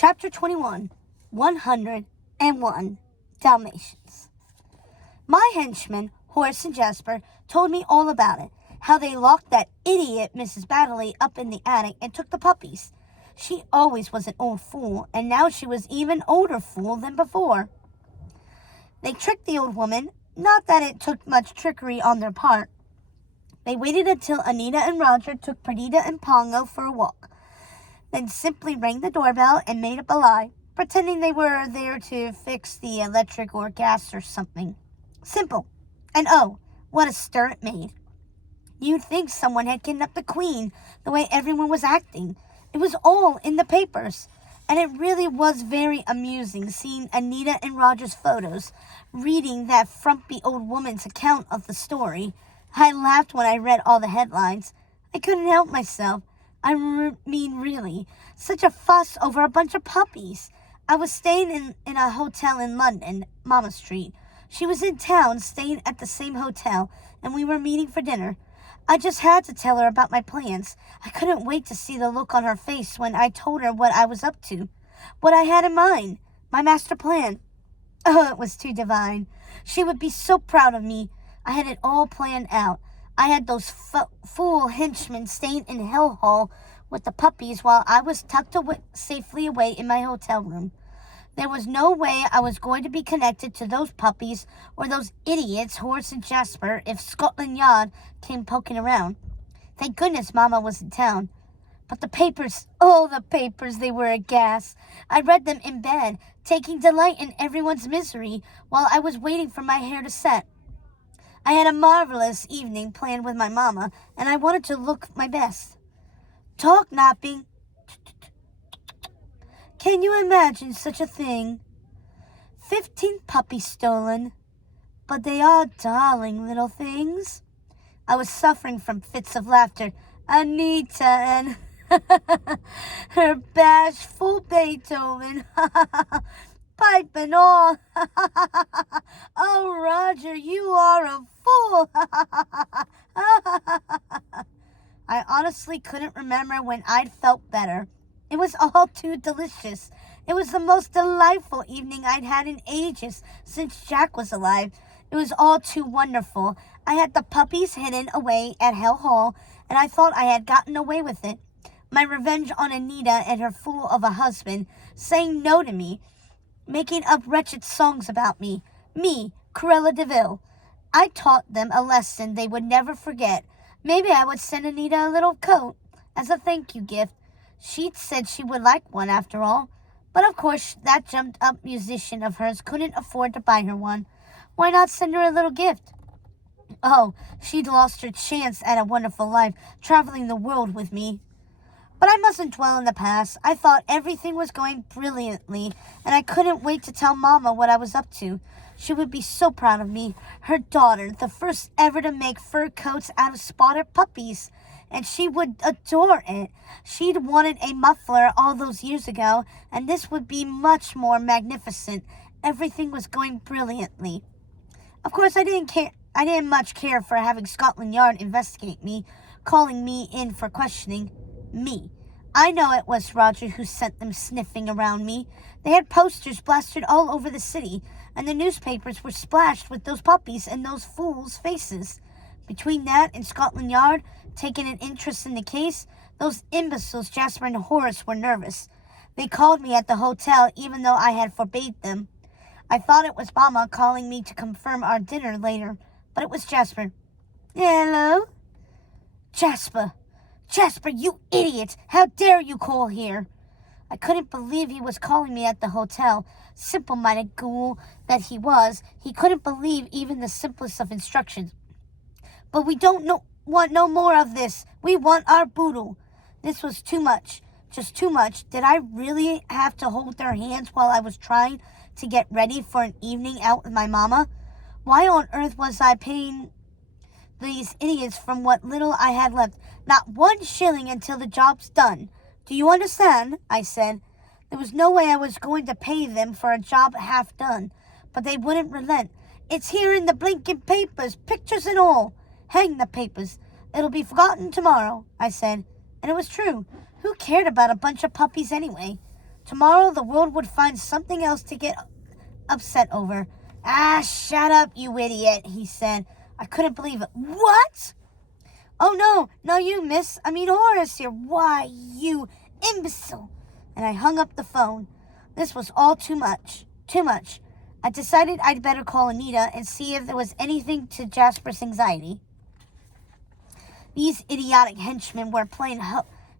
Chapter 21, 101 Dalmatians. My henchmen, Horace and Jasper, told me all about it, how they locked that idiot Mrs. Baddeley up in the attic and took the puppies. She always was an old fool, and now she was even older fool than before. They tricked the old woman, not that it took much trickery on their part. They waited until Anita and Roger took Perdita and Pongo for a walk, then simply rang the doorbell and made up a lie, pretending they were there to fix the electric or gas or something. Simple. And oh, what a stir it made. You'd think someone had kidnapped the Queen, the way everyone was acting. It was all in the papers. And it really was very amusing seeing Anita and Roger's photos, reading that frumpy old woman's account of the story. I laughed when I read all the headlines. I couldn't help myself. I mean, really, such a fuss over a bunch of puppies. I was staying in a hotel in London, Mama Street. She was in town, staying at the same hotel, and we were meeting for dinner. I just had to tell her about my plans. I couldn't wait to see the look on her face when I told her what I was up to, what I had in mind, my master plan. Oh, it was too divine. She would be so proud of me. I had it all planned out. I had those fool henchmen staying in Hell Hall with the puppies while I was tucked safely away in my hotel room. There was no way I was going to be connected to those puppies or those idiots, Horace and Jasper, if Scotland Yard came poking around. Thank goodness Mama was in town. But the papers, oh, the papers, they were a gas. I read them in bed, taking delight in everyone's misery while I was waiting for my hair to set. I had a marvelous evening planned with my mama, and I wanted to look my best. Talk napping. Can you imagine such a thing? 15 puppies stolen. But they are darling little things. I was suffering from fits of laughter. Anita and her bashful Beethoven. Pipe and all. Oh, Roger, you are a fool. I honestly couldn't remember when I'd felt better. It was all too delicious. It was the most delightful evening I'd had in ages since Jack was alive. It was all too wonderful. I had the puppies hidden away at Hell Hall, and I thought I had gotten away with it. My revenge on Anita and her fool of a husband, saying no to me, making up wretched songs about me, Cruella DeVil. I taught them a lesson they would never forget. Maybe I would send Anita a little coat as a thank you gift. She'd said she would like one after all. But of course, that jumped-up musician of hers couldn't afford to buy her one. Why not send her a little gift? Oh, she'd lost her chance at a wonderful life, traveling the world with me. But I mustn't dwell in the past. I thought everything was going brilliantly, and I couldn't wait to tell Mama what I was up to. She would be so proud of me. Her daughter, the first ever to make fur coats out of spotted puppies. And she would adore it. She'd wanted a muffler all those years ago, and this would be much more magnificent. Everything was going brilliantly. Of course, I didn't much care for having Scotland Yard investigate me, calling me in for questioning. Me. I know it was Roger who sent them sniffing around me. They had posters plastered all over the city, and the newspapers were splashed with those puppies and those fools' faces. Between that and Scotland Yard taking an interest in the case, those imbeciles Jasper and Horace were nervous. They called me at the hotel even though I had forbade them. I thought it was Mama calling me to confirm our dinner later, but it was Jasper. Hello? Jasper, you idiot! How dare you call here? I couldn't believe he was calling me at the hotel. Simple-minded ghoul that he was, he couldn't believe even the simplest of instructions. But we want no more of this. We want our boodle. This was too much. Just too much. Did I really have to hold their hands while I was trying to get ready for an evening out with my mama? Why on earth was I paying these idiots from what little I had left? Not 1 shilling until the job's done. Do you understand? I said. There was no way I was going to pay them for a job half done. But they wouldn't relent. It's here in the blinking papers, pictures and all. Hang the papers. It'll be forgotten tomorrow, I said. And it was true. Who cared about a bunch of puppies anyway? Tomorrow the world would find something else to get upset over. Ah, shut up, you idiot, he said. I couldn't believe it. What? Oh, no, you, miss. Horace here. Why, you imbecile. And I hung up the phone. This was all too much. Too much. I decided I'd better call Anita and see if there was anything to Jasper's anxiety. These idiotic henchmen were playing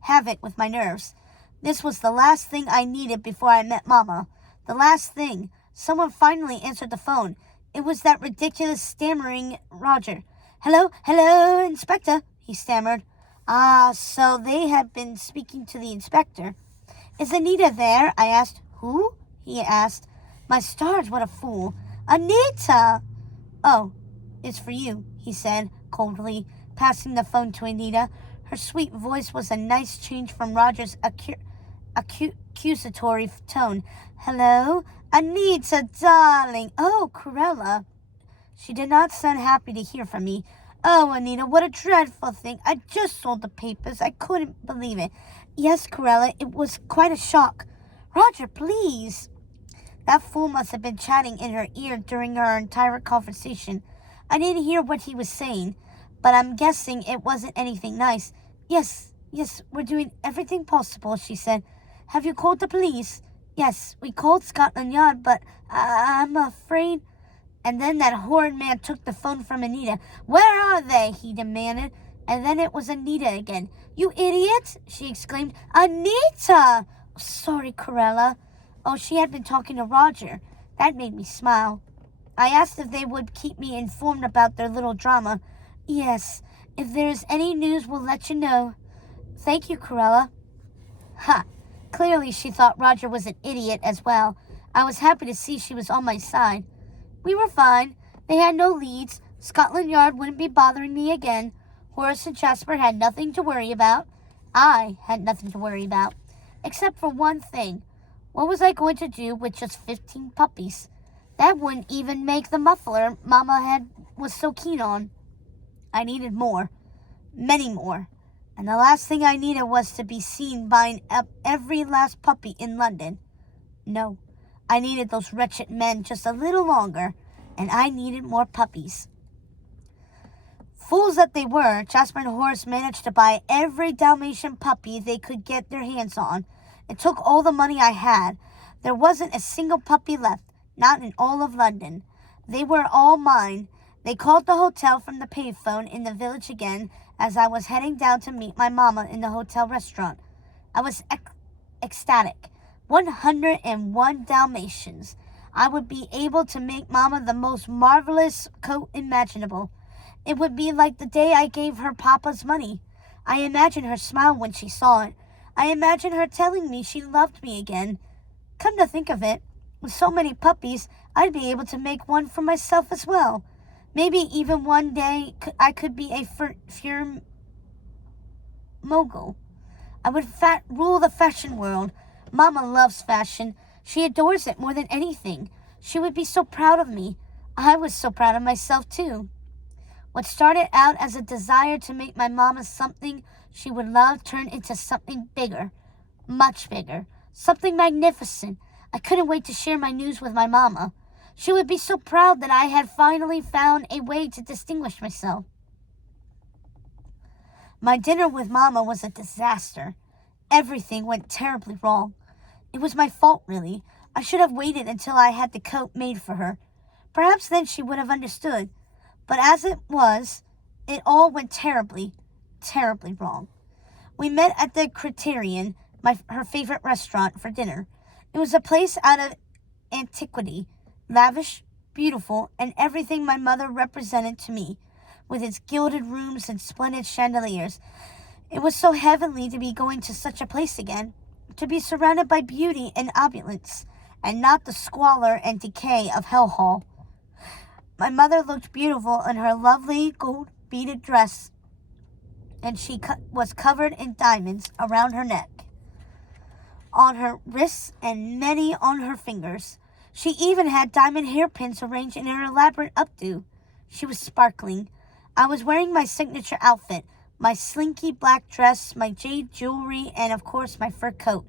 havoc with my nerves. This was the last thing I needed before I met Mama. The last thing. Someone finally answered the phone. It was that ridiculous stammering Roger. Hello, Inspector, he stammered. Ah, so they had been speaking to the inspector. Is Anita there? I asked. Who? He asked. My stars, what a fool. Anita! Oh, it's for you, he said coldly, passing the phone to Anita. Her sweet voice was a nice change from Roger's accusatory tone. Hello? Anita, darling. Oh, Corella. She did not sound happy to hear from me. Oh, Anita, what a dreadful thing. I just sold the papers. I couldn't believe it. Yes, Corella, it was quite a shock. Roger, please. That fool must have been chatting in her ear during our entire conversation. I didn't hear what he was saying, but I'm guessing it wasn't anything nice. Yes, we're doing everything possible, she said. Have you called the police? Yes, we called Scotland Yard, but I'm afraid... And then that horrid man took the phone from Anita. Where are they? He demanded. And then it was Anita again. You idiot! She exclaimed. Anita! Sorry, Corella. Oh, she had been talking to Roger. That made me smile. I asked if they would keep me informed about their little drama. Yes, if there is any news, we'll let you know. Thank you, Corella. Ha! Clearly she thought Roger was an idiot as well. I was happy to see she was on my side. We were fine. They had no leads. Scotland Yard wouldn't be bothering me again. Horace and Jasper had nothing to worry about. I had nothing to worry about. Except for one thing. What was I going to do with just 15 puppies? That wouldn't even make the muffler Mama was so keen on. I needed more. Many more. And the last thing I needed was to be seen buying up every last puppy in London. No, I needed those wretched men just a little longer, and I needed more puppies. Fools that they were, Jasper and Horace managed to buy every Dalmatian puppy they could get their hands on. It took all the money I had. There wasn't a single puppy left, not in all of London. They were all mine. They called the hotel from the payphone in the village again as I was heading down to meet my mama in the hotel restaurant. I was ecstatic. 101 Dalmatians. I would be able to make Mama the most marvelous coat imaginable. It would be like the day I gave her Papa's money. I imagined her smile when she saw it. I imagined her telling me she loved me again. Come to think of it, with so many puppies, I'd be able to make one for myself as well. Maybe even one day I could be a fur mogul. I would rule the fashion world. Mama loves fashion. She adores it more than anything. She would be so proud of me. I was so proud of myself, too. What started out as a desire to make my mama something she would love turned into something bigger, much bigger, something magnificent. I couldn't wait to share my news with my mama. She would be so proud that I had finally found a way to distinguish myself. My dinner with Mama was a disaster. Everything went terribly wrong. It was my fault, really. I should have waited until I had the coat made for her. Perhaps then she would have understood. But as it was, it all went terribly, terribly wrong. We met at the Criterion, her favorite restaurant, for dinner. It was a place out of antiquity, lavish, beautiful, and everything my mother represented to me, with its gilded rooms and splendid chandeliers. It was so heavenly to be going to such a place again, to be surrounded by beauty and opulence, and not the squalor and decay of Hell Hall. My mother looked beautiful in her lovely gold-beaded dress, and she was covered in diamonds around her neck, on her wrists, and many on her fingers. She even had diamond hairpins arranged in her elaborate updo. She was sparkling. I was wearing my signature outfit, my slinky black dress, my jade jewelry, and of course my fur coat.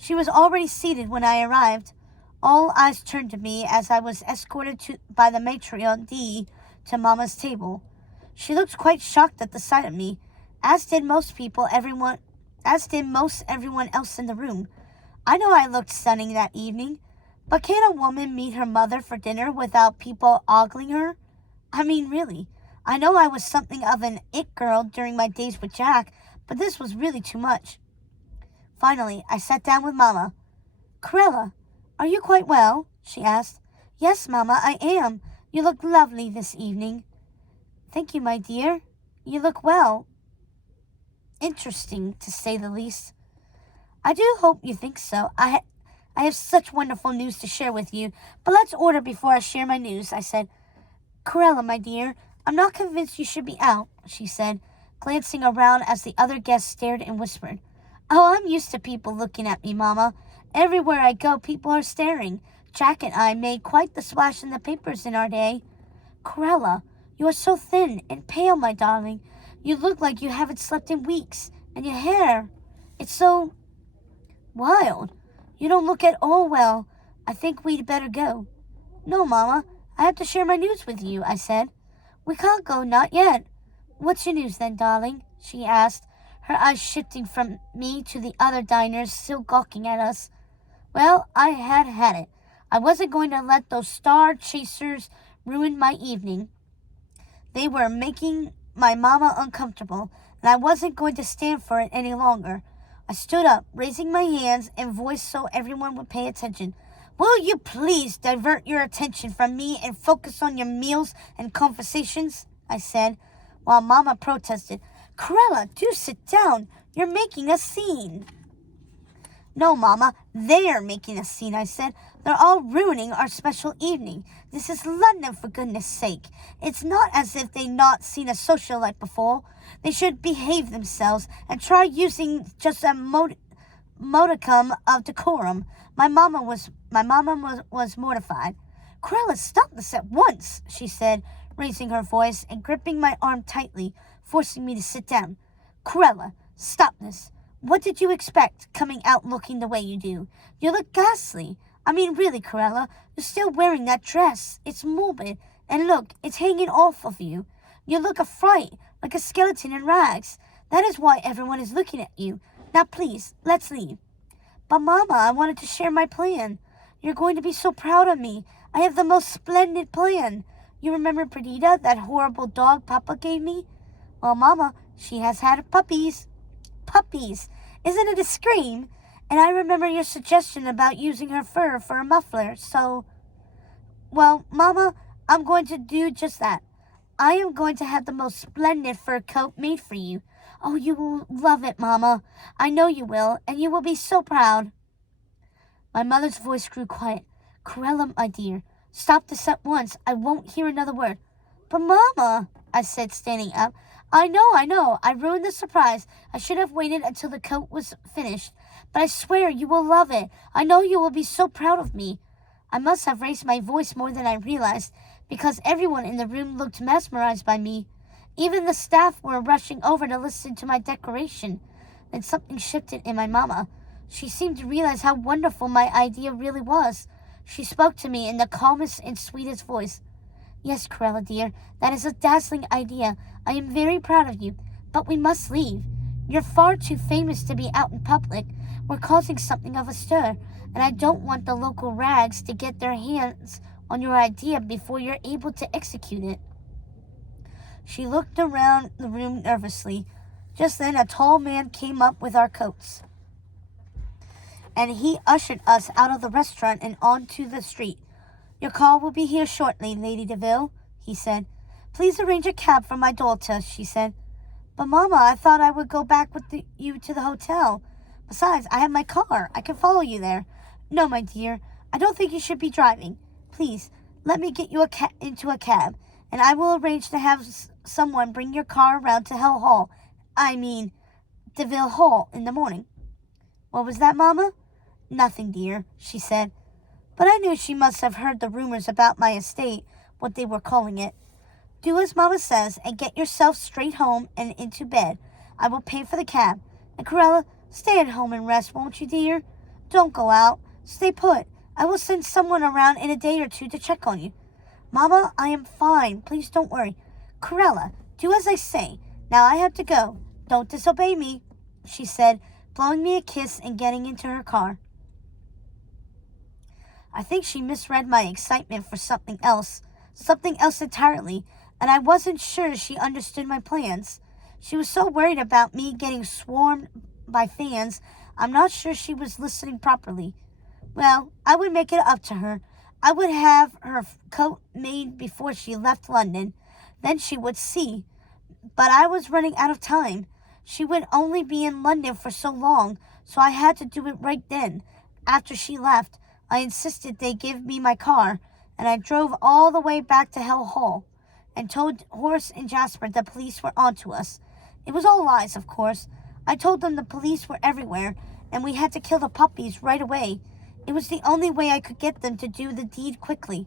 She was already seated when I arrived. All eyes turned to me as I was escorted by the matriarch D to Mama's table. She looked quite shocked at the sight of me, as did most everyone else in the room. I know I looked stunning that evening, but can a woman meet her mother for dinner without people ogling her? I mean, really. I know I was something of an it girl during my days with Jack, but this was really too much. Finally, I sat down with Mama. "Corella, are you quite well?" she asked. "Yes, Mama, I am. You look lovely this evening." "Thank you, my dear. You look well. Interesting, to say the least." "I do hope you think so. I have such wonderful news to share with you, but let's order before I share my news," I said. "Corella, my dear, I'm not convinced you should be out," she said, glancing around as the other guests stared and whispered. "Oh, I'm used to people looking at me, Mama. Everywhere I go, people are staring. Jack and I made quite the splash in the papers in our day." "Corella, you are so thin and pale, my darling. You look like you haven't slept in weeks, and your hair, it's so wild. You don't look at all well. I think we'd better go." "No, Mama, I have to share my news with you," I said. "We can't go, not yet." "What's your news then, darling?" she asked, her eyes shifting from me to the other diners still gawking at us. Well, I had it. I wasn't going to let those star chasers ruin my evening. They were making my Mama uncomfortable, and I wasn't going to stand for it any longer. I stood up, raising my hands and voice so everyone would pay attention. "Will you please divert your attention from me and focus on your meals and conversations?" I said, while Mama protested. "Corella, do sit down. You're making a scene." "No, Mama, they're making a scene," I said. "They're all ruining our special evening. This is London, for goodness sake. It's not as if they've not seen a socialite before. They should behave themselves and try using just a modicum of decorum." My mama was mortified. "Corella, stop this at once," she said, raising her voice and gripping my arm tightly, forcing me to sit down. "Corella, stop this. What did you expect, coming out looking the way you do? You look ghastly. I mean, really, Corella, you're still wearing that dress. It's morbid. And look, it's hanging off of you. You look a fright, like a skeleton in rags. That is why everyone is looking at you. Now, please, let's leave." "But, Mama, I wanted to share my plan. You're going to be so proud of me. I have the most splendid plan. You remember Perdita, that horrible dog Papa gave me? Well, Mama, she has had puppies." "Puppies! Isn't it a scream? And I remember your suggestion about using her fur for a muffler, so..." "Well, Mama, I'm going to do just that. I am going to have the most splendid fur coat made for you. Oh, you will love it, Mama. I know you will, and you will be so proud." My mother's voice grew quiet. "Corella, my dear, stop this at once. I won't hear another word." "But, Mama," I said, standing up. I know. I ruined the surprise. I should have waited until the coat was finished. But I swear you will love it. I know you will be so proud of me." I must have raised my voice more than I realized, because everyone in the room looked mesmerized by me. Even the staff were rushing over to listen to my declaration. Then something shifted in my Mama. She seemed to realize how wonderful my idea really was. She spoke to me in the calmest and sweetest voice. "Yes, Corella, dear, that is a dazzling idea. I am very proud of you, but we must leave. You're far too famous to be out in public. We're causing something of a stir, and I don't want the local rags to get their hands on your idea before you're able to execute it." She looked around the room nervously. Just then a tall man came up with our coats, and he ushered us out of the restaurant and onto the street. "Your car will be here shortly, Lady DeVil," he said. "Please arrange a cab for my daughter," she said. "But, Mama, I thought I would go back with you to the hotel. Besides, I have my car. I can follow you there." "No, my dear, I don't think you should be driving. Please, let me get you into a cab, and I will arrange to have someone bring your car around to DeVil Hall in the morning." "What was that, Mama?" "Nothing, dear," she said. But I knew she must have heard the rumors about my estate, what they were calling it. "Do as Mama says, and get yourself straight home and into bed. I will pay for the cab. And Corella, stay at home and rest, won't you, dear?" Don't go out. Stay put. I will send someone around in a day or two to check on you. Mama, I am fine. Please don't worry. Corella, do as I say. Now I have to go. Don't disobey me, she said, blowing me a kiss and getting into her car. I think she misread my excitement for something else entirely, and I wasn't sure she understood my plans. She was so worried about me getting swarmed by fans, I'm not sure she was listening properly. Well, I would make it up to her. I would have her coat made before she left London. Then she would see. But I was running out of time. She would only be in London for so long, so I had to do it right then. After she left, I insisted they give me my car, and I drove all the way back to Hell Hall and told Horace and Jasper the police were onto us. It was all lies, of course. I told them the police were everywhere, and we had to kill the puppies right away. It was the only way I could get them to do the deed quickly.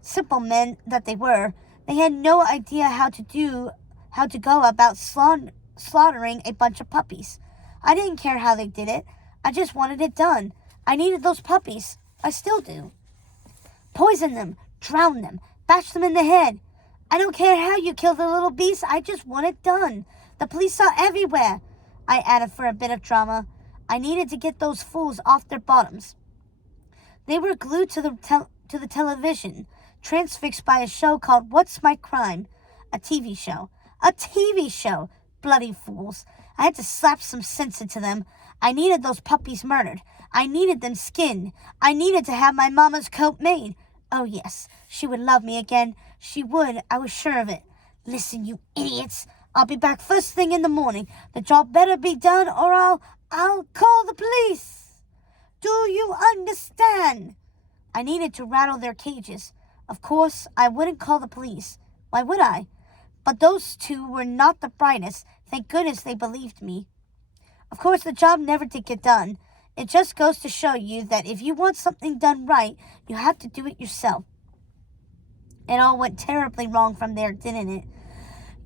Simple men that they were, they had no idea how to go about slaughtering a bunch of puppies. I didn't care how they did it. I just wanted it done. I needed those puppies. I still do. Poison them, drown them, bash them in the head. I don't care how you kill the little beasts. I just want it done. The police are everywhere, I added for a bit of drama. I needed to get those fools off their bottoms. They were glued to the television, transfixed by a show called What's My Crime? A TV show. A TV show! Bloody fools. I had to slap some sense into them. I needed those puppies murdered. I needed them skinned. I needed to have my mama's coat made. Oh yes, she would love me again. She would, I was sure of it. Listen, you idiots. I'll be back first thing in the morning. The job better be done or I'll call the police. Do you understand? I needed to rattle their cages. Of course, I wouldn't call the police. Why would I? But those two were not the brightest. Thank goodness they believed me. Of course, the job never did get done. It just goes to show you that if you want something done right, you have to do it yourself. It all went terribly wrong from there, didn't it?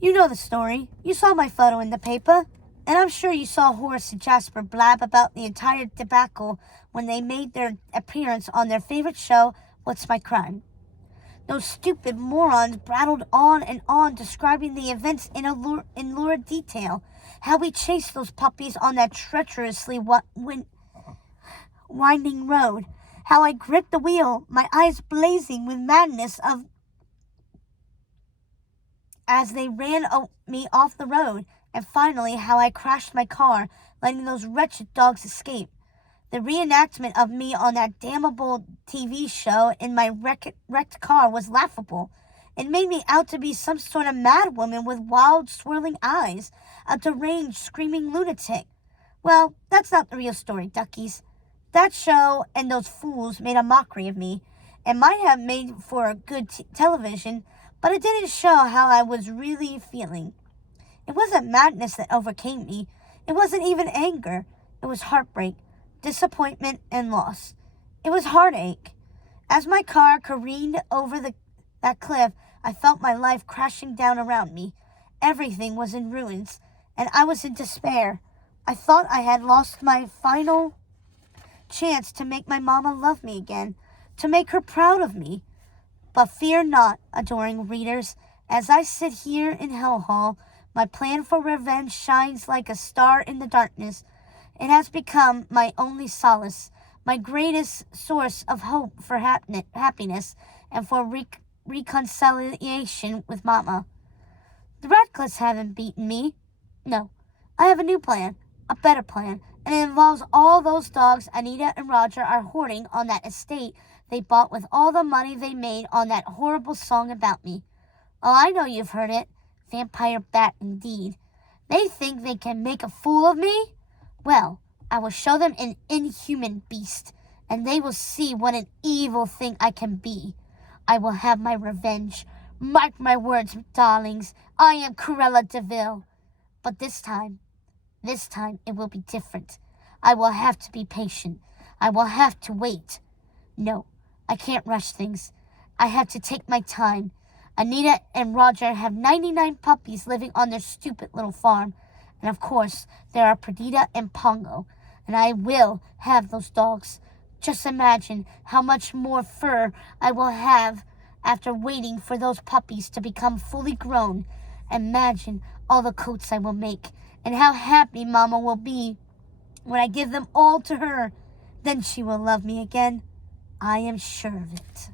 You know the story. You saw my photo in the paper. And I'm sure you saw Horace and Jasper blab about the entire debacle when they made their appearance on their favorite show, What's My Crime? Those stupid morons prattled on and on, describing the events in lurid detail. How we chased those puppies on that treacherously winding road. How I gripped the wheel, my eyes blazing with madness as they ran me off the road. And finally, how I crashed my car, letting those wretched dogs escape. The reenactment of me on that damnable TV show in my wrecked car was laughable. It made me out to be some sort of mad woman with wild, swirling eyes, a deranged, screaming lunatic. Well, that's not the real story, duckies. That show and those fools made a mockery of me. It might have made for a good television, but it didn't show how I was really feeling. It wasn't madness that overcame me. It wasn't even anger. It was heartbreak, disappointment, and loss. It was heartache. As my car careened over that cliff, I felt my life crashing down around me. Everything was in ruins, and I was in despair. I thought I had lost my final chance to make my mama love me again, to make her proud of me. But fear not, adoring readers, as I sit here in Hell Hall, my plan for revenge shines like a star in the darkness. It has become my only solace, my greatest source of hope for happiness and for reconciliation with Mama. The Radcliffes haven't beaten me. No, I have a new plan, a better plan, and it involves all those dogs Anita and Roger are hoarding on that estate they bought with all the money they made on that horrible song about me. Oh, I know you've heard it. Vampire bat indeed. They think they can make a fool of me? Well, I will show them an inhuman beast, and they will see what an evil thing I can be. I will have my revenge. Mark my words, darlings. I am Corella DeVil. But this time it will be different. I will have to be patient. I will have to wait. No, I can't rush things. I have to take my time. Anita and Roger have 99 puppies living on their stupid little farm. And of course, there are Perdita and Pongo. and I will have those dogs. Just imagine how much more fur I will have after waiting for those puppies to become fully grown. Imagine all the coats I will make, and how happy Mama will be when I give them all to her. Then she will love me again. I am sure of it.